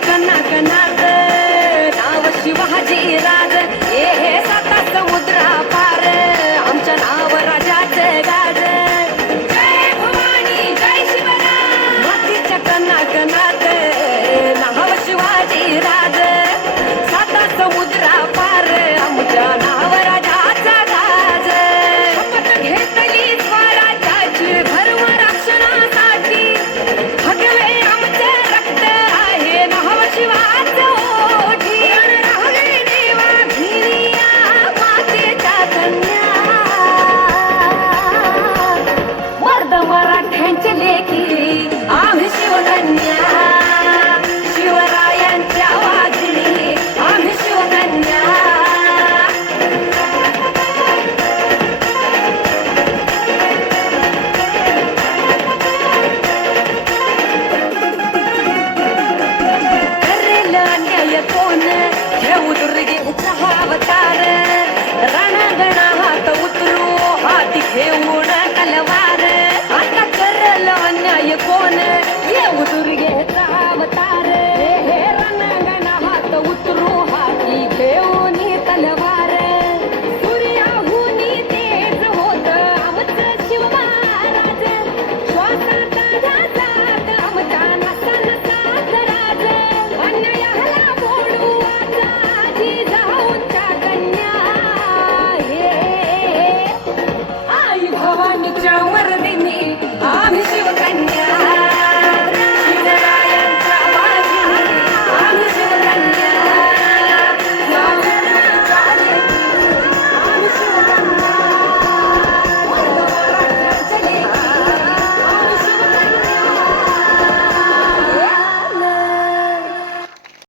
canaca, canaca.